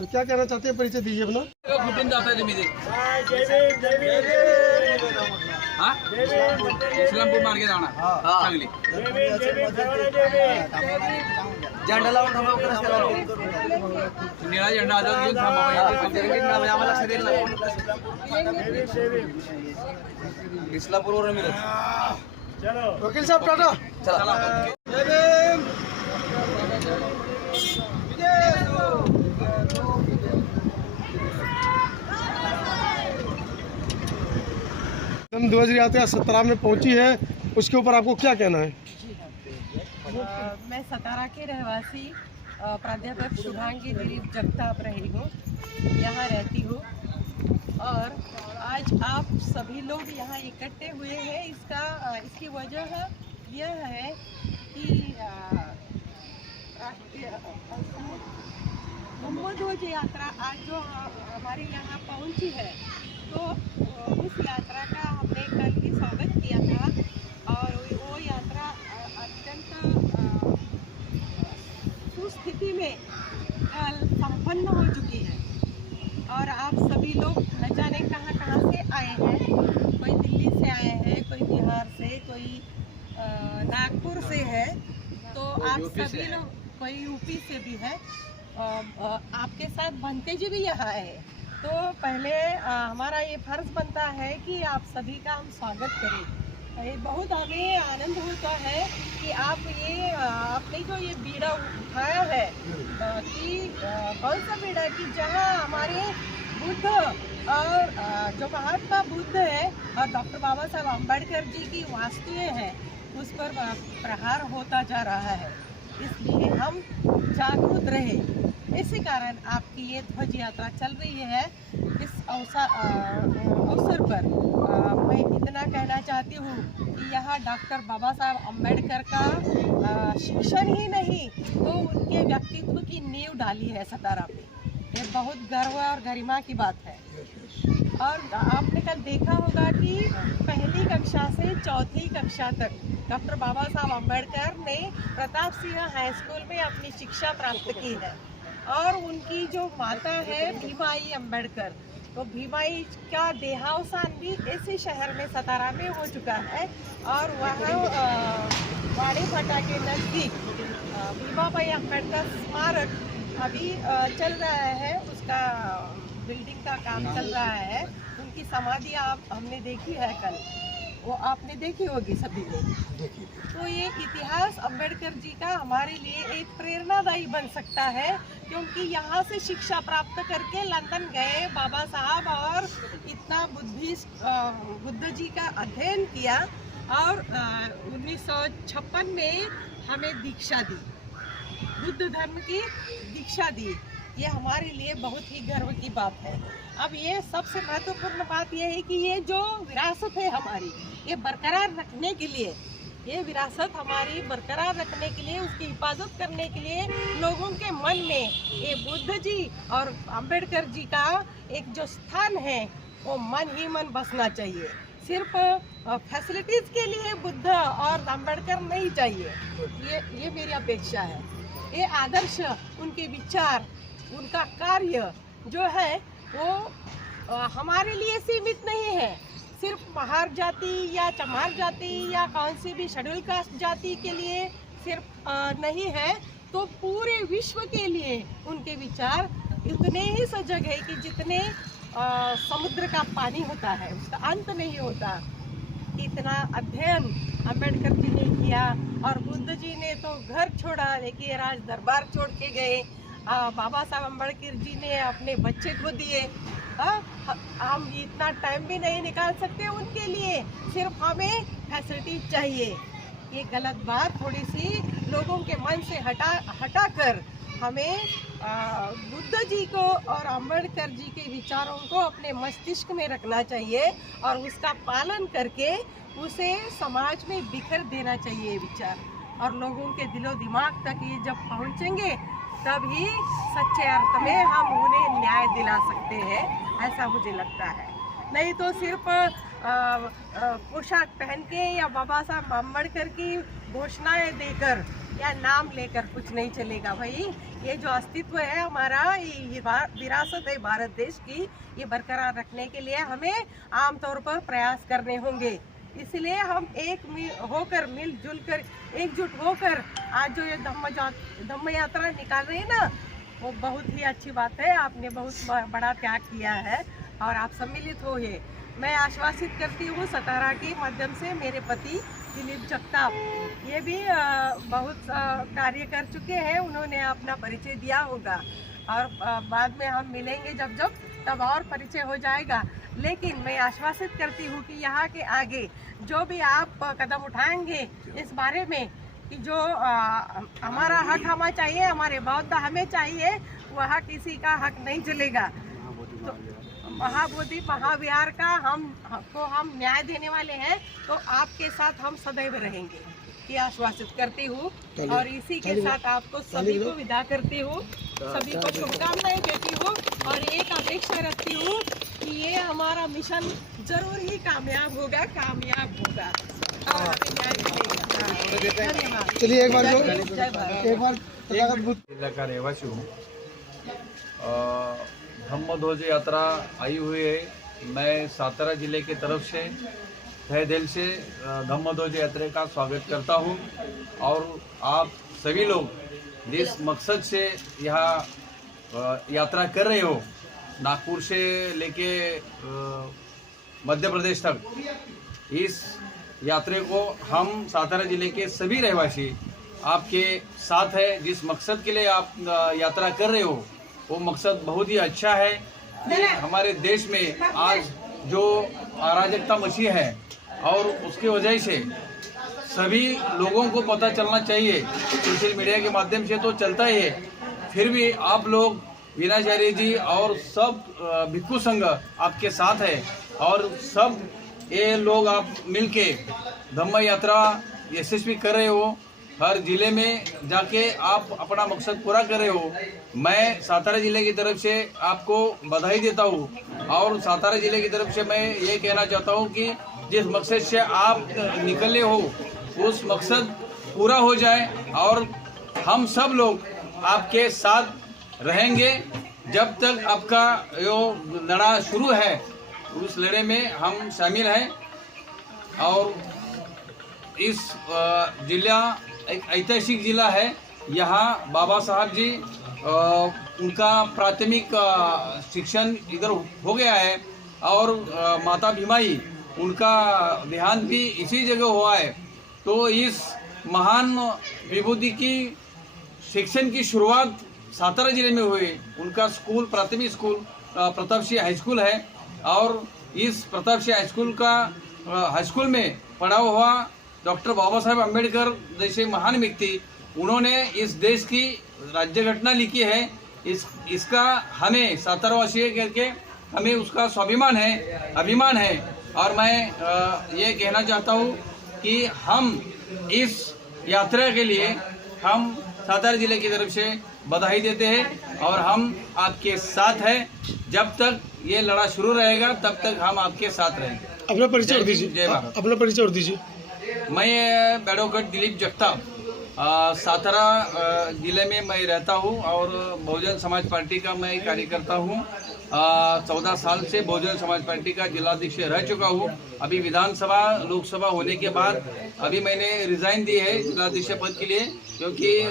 Sir क्या कहना चाहते हैं, परिचय दीजिए अपना। इस्लामपूर मार्गे जाणार चांगली झेंडा लावून थांबा निळा झेंडा हातात घेऊन आम्हाला लक्ष देईल इस्लामपूरवरून मिळत वकील साहब टाटा। चला ध्वज यात्रा 17 में पहुंची है, उसके ऊपर आपको क्या कहना है? मैं सतारा के रहवासी प्राध्यापक शुभांगी दिलीप जगताप रही हूँ, यहाँ रहती हूँ। और आज आप सभी लोग यहाँ इकट्ठे हुए हैं, इसकी वजह यह है कि ब्रह्मध्वज यात्रा आज जो हमारे यहाँ पहुँची है, तो उस यात्रा का हमने कल ही स्वागत किया था और वो यात्रा अत्यंत सुस्थिति में कल संपन्न हो चुकी है। और आप सभी लोग न जाने कहाँ कहाँ से आए हैं, कोई दिल्ली से आए हैं, कोई बिहार से, कोई नागपुर से है, तो आप सभी लोग, कोई यूपी से भी है, आपके साथ भंते जी भी यहाँ आए। तो पहले हमारा ये फर्ज बनता है कि आप सभी का हम स्वागत करें। ये बहुत हमें आनंद होता है कि आपने जो ये बीड़ा उठाया है कि कौन सा बीड़ा, कि जहाँ हमारे बुद्ध और जो महात्मा बुद्ध है और डॉक्टर बाबा साहब अम्बेडकर जी की वास्तुएं हैं, उस पर प्रहार होता जा रहा है। इसलिए हम जागरूक रहे। इसी कारण आपकी ये ध्वज यात्रा चल रही है। इस अवसर पर मैं इतना कहना चाहती हूँ कि यहाँ डॉक्टर बाबा साहब अम्बेडकर का शिक्षण ही नहीं, तो उनके व्यक्तित्व की नींव डाली है सतारा में। ये बहुत गर्व और गरिमा की बात है। और आपने कल देखा होगा कि पहली कक्षा से चौथी कक्षा तक डॉक्टर बाबा साहब अम्बेडकर ने प्रताप सिंह हाई स्कूल में अपनी शिक्षा प्राप्त की है। और उनकी जो माता है भीमाई अम्बेडकर, तो भीमाई का देहावसान भी इसी शहर में सतारा में हो चुका है। और वहाँ वाड़ी फटा के नज़दीक भीमाबाई अम्बेडकर स्मारक अभी चल रहा है, उसका बिल्डिंग का काम चल रहा है। उनकी समाधि हमने देखी है कल, वो आपने देखी होगी सभी ने। तो ये इतिहास अम्बेडकर जी का हमारे लिए एक प्रेरणादायी बन सकता है, क्योंकि यहाँ से शिक्षा प्राप्त करके लंदन गए बाबा साहब और इतना बुद्ध जी का अध्ययन किया और 1956 में हमें दीक्षा दी, बुद्ध धर्म की दीक्षा दी। ये हमारे लिए बहुत ही गर्व की बात है। अब ये सबसे महत्वपूर्ण बात यह है कि ये जो विरासत है हमारी, ये बरकरार रखने के लिए, ये विरासत हमारी बरकरार रखने के लिए, उसकी हिफाजत करने के लिए लोगों के मन में ये बुद्ध जी और अम्बेडकर जी का एक जो स्थान है, वो मन ही मन बसना चाहिए। सिर्फ फैसिलिटीज़ के लिए बुद्ध और अम्बेडकर नहीं चाहिए, ये मेरी अपेक्षा है। ये आदर्श, उनके विचार, उनका कार्य जो है वो हमारे लिए सीमित नहीं है। सिर्फ महार जाति या चमार जाति या कौन सी भी शेड्यूल कास्ट जाति के लिए सिर्फ नहीं है, तो पूरे विश्व के लिए उनके विचार इतने ही सजग है कि जितने समुद्र का पानी होता है, उसका अंत नहीं होता। इतना अध्ययन अम्बेडकर जी ने किया और बुद्ध जी ने तो घर छोड़ा, देखिए राज दरबार छोड़ के गए। बाबा साहब अम्बेडकर जी ने अपने बच्चे को दिए। हम इतना टाइम भी नहीं निकाल सकते उनके लिए, सिर्फ हमें फैसिलिटी चाहिए। ये गलत बात थोड़ी सी लोगों के मन से हटाकर हमें बुद्ध जी को और अम्बेडकर जी के विचारों को अपने मस्तिष्क में रखना चाहिए और उसका पालन करके उसे समाज में बिखर देना चाहिए विचार। और लोगों के दिलो दिमाग तक ये जब पहुँचेंगे तभी सच्चे अर्थ में हम उन्हें न्याय दिला सकते हैं, ऐसा मुझे लगता है। नहीं तो सिर्फ पोशाक पहन के या बाबा साहब अम्बेडकर की घोषणाएं देकर या नाम लेकर कुछ नहीं चलेगा भाई। ये जो अस्तित्व है हमारा, ये विरासत है भारत देश की, ये बरकरार रखने के लिए हमें आमतौर पर प्रयास करने होंगे। इसलिए हम होकर मिलजुल कर एकजुट होकर आज जो ये धम्म यात्रा निकाल रहे हैं ना, वो बहुत ही अच्छी बात है। आपने बहुत बड़ा त्याग किया है और आप सम्मिलित हो। ये मैं आश्वासित करती हूँ सतारा के माध्यम से, मेरे पति दिलीप जगताप ये भी बहुत कार्य कर चुके हैं, उन्होंने अपना परिचय दिया होगा और बाद में हम मिलेंगे जब तब और परिचय हो जाएगा। लेकिन मैं आश्वासित करती हूँ कि यहाँ के आगे जो भी आप कदम उठाएंगे इस बारे में कि जो हमारा हक हमें चाहिए, हमारे बौद्ध हमें चाहिए, वहाँ किसी का हक नहीं चलेगा। तो महाबोधि महाविहार का हम न्याय देने वाले हैं, तो आपके साथ हम सदैव रहेंगे, ये आश्वासित करती हूँ। और इसी के साथ आपको सभी को विदा करती हूँ, सभी को शुभकामनाएं देती हूँ और एक अपेक्षा रखती हूँ कि ये हमारा मिशन जरूर ही कामयाब होगा और हमें न्याय मिलेगा। धन्यवाद। चलिए एक बार जिला का रहवासी हूँ। धम्म ध्वज यात्रा आई हुई है। मैं सातारा जिले की तरफ से तहे दिल से धम्म ध्वज यात्रा का स्वागत करता हूँ और आप सभी लोग जिस मकसद से यहाँ यात्रा कर रहे हो, नागपुर से लेके मध्य प्रदेश तक, इस यात्रा को हम सातारा जिले के सभी रहवासी आपके साथ है। जिस मकसद के लिए आप यात्रा कर रहे हो वो मकसद बहुत ही अच्छा है कि हमारे देश में आज जो अराजकता मची है और उसकी वजह से सभी लोगों को पता चलना चाहिए। सोशल मीडिया के माध्यम से तो चलता ही है, फिर भी आप लोग वीराचार्य जी और सब भिक्षु संघ आपके साथ है और सब ये लोग आप मिलके धम्म यात्रा यशस्वी कर रहे हो। हर जिले में जाके आप अपना मकसद पूरा कर रहे हो। मैं सातारा जिले की तरफ से आपको बधाई देता हूँ और सातारा जिले की तरफ से मैं ये कहना चाहता हूँ कि जिस मकसद से आप निकले हो उस मकसद पूरा हो जाए और हम सब लोग आपके साथ रहेंगे जब तक आपका जो लड़ा शुरू है उस लड़े में हम शामिल हैं। और इस जिला एक ऐतिहासिक जिला है। यहाँ बाबा साहब जी उनका प्राथमिक शिक्षण इधर हो गया है और माता भीमाई उनका देहांत भी इसी जगह हुआ है। तो इस महान विभूति की शिक्षण की शुरुआत सातारा जिले में हुई। उनका स्कूल प्राथमिक school Pratap Singh high school है और इस प्रताप सिंह हाई स्कूल में पढ़ा हुआ डॉक्टर बाबा साहेब अम्बेडकर जैसे महान व्यक्ति, उन्होंने इस देश की राज्य घटना लिखी है। इसका हमें सातारावासी करके हमें उसका स्वाभिमान है, अभिमान है। और मैं ये कहना चाहता हूँ कि हम इस यात्रा के लिए हम सातारा जिले की तरफ से बधाई देते हैं और हम आपके साथ हैं। जब तक ये लड़ा शुरू रहेगा तब तक हम आपके साथ रहेंगे। अपना परिचय और जय दीजिए। भारत। अपना परिचय और दीजिए। मैं एडवोकेट दिलीप जगताप सातारा जिले में मैं रहता हूँ और बहुजन समाज पार्टी का मैं कार्यकर्ता हूँ। 14 साल से बहुजन समाज पार्टी का जिलाध्यक्ष रह चुका हूँ। अभी विधानसभा लोकसभा होने के बाद अभी मैंने रिज़ाइन दी है जिलाध्यक्ष पद के लिए, क्योंकि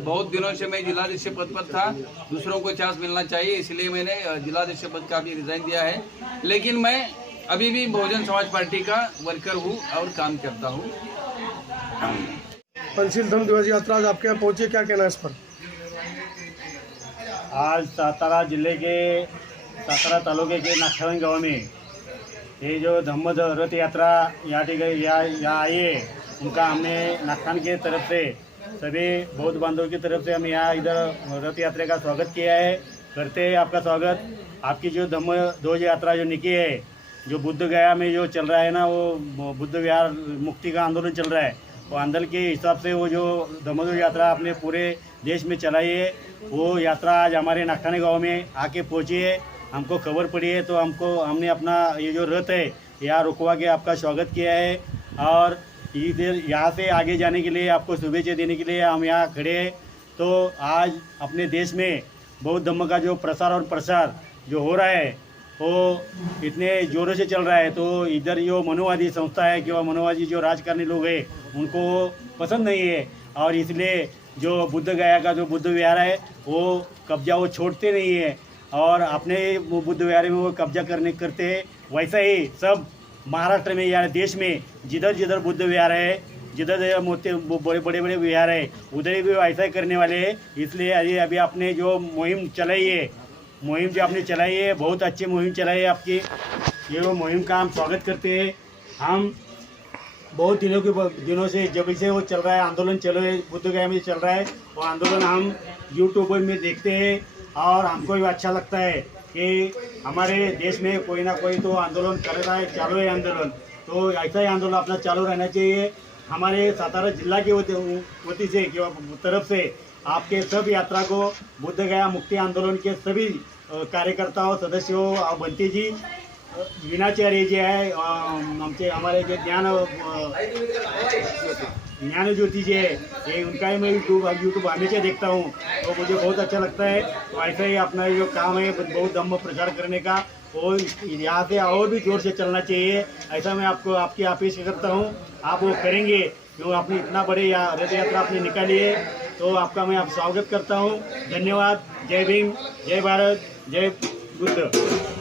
बहुत दिनों से मैं जिलाध्यक्ष पद पर था, दूसरों को चांस मिलना चाहिए, इसलिए मैंने जिलाध्यक्ष पद का भी रिज़ाइन दिया है। लेकिन मैं अभी भी बहुजन समाज पार्टी का वर्कर हूँ और काम करता हूँ। पंचशील धम्म ध्वज यात्रा आज आपके यहाँ पहुँची, क्या कहना है इस पर? आज सातारा जिले के सातारा तालुके के नागठावन गांव में ये जो धम्म रथ यात्रा यहाँ आई है, उनका हमने नागठान के तरफ से सभी बौद्ध बांधवों की तरफ से हम यहाँ इधर रथ यात्रा का स्वागत किया है। करते हैं आपका स्वागत। आपकी जो धम्म ध्वज यात्रा जो निकली है, जो बुद्ध गया में जो चल रहा है ना, वो बुद्ध विहार मुक्ति का आंदोलन चल रहा है, वो आंदोलन के हिसाब से वो जो धम्म ध्वज यात्रा आपने पूरे देश में चलाई है, वो यात्रा आज हमारे नागठाने गांव में आके पहुंची है। हमको खबर पड़ी है तो हमने अपना ये जो रथ है यहाँ रुकवा के आपका स्वागत किया है और इधर यहाँ से आगे जाने के लिए आपको शुभेच्छा देने के लिए हम यहाँ खड़े हैं। तो आज अपने देश में बौद्ध धम्म का जो प्रसार और प्रसार जो हो रहा है वो इतने ज़ोरों से चल रहा है। तो इधर जो मनोवादी संस्था है कि मनोवादी जो राजकारणी लोग हैं उनको पसंद नहीं है, और इसलिए जो बुद्ध गया का जो बुद्ध विहार है वो कब्जा वो छोड़ते नहीं है और अपने बुद्ध विहार में वो कब्जा करते हैं। वैसा ही सब महाराष्ट्र में या देश में जिधर जिधर बुद्ध विहार है, जिधर मोटे बड़े बड़े विहार है, उधर भी ऐसा ही करने वाले हैं। इसलिए अभी आपने जो मुहिम चलाई है, मुहिम जो आपने चलाई है, बहुत अच्छी मुहिम चलाई है आपकी। ये वो मुहिम का हम स्वागत करते हैं। हम बहुत दिनों से जब से वो चल रहा है, आंदोलन चल रहा है, बुद्ध गया में चल रहा है, वो आंदोलन हम यूट्यूब में देखते हैं और हमको भी अच्छा लगता है कि हमारे देश में कोई ना कोई तो आंदोलन कर रहा है, चालू है आंदोलन। तो ऐसा ही आंदोलन अपना चालू रहना चाहिए। हमारे सातारा जिला की वती से तरफ से आपके सब यात्रा को बुद्ध गया मुक्ति आंदोलन के सभी कार्यकर्ताओं, सदस्यों और बंटी जी, वीणाचार्य जी है, हमारे जो ज्ञान ज्योति जी है, ये उनका ही मैं यूट्यूब हमेशा देखता हूँ, तो मुझे बहुत अच्छा लगता है। तो ऐसा ही अपना जो काम है बौद्ध धम्म प्रचार करने का, वो यहाँ से और भी जोर से चलना चाहिए, ऐसा मैं आपको आपकी अपेक्षा करता हूँ। आप वो करेंगे, जो आपने इतना बड़े रथ यात्रा आपने निकाली है, तो आपका मैं आप स्वागत करता हूँ। धन्यवाद। जय भीम, जय भारत, जय बुद्ध।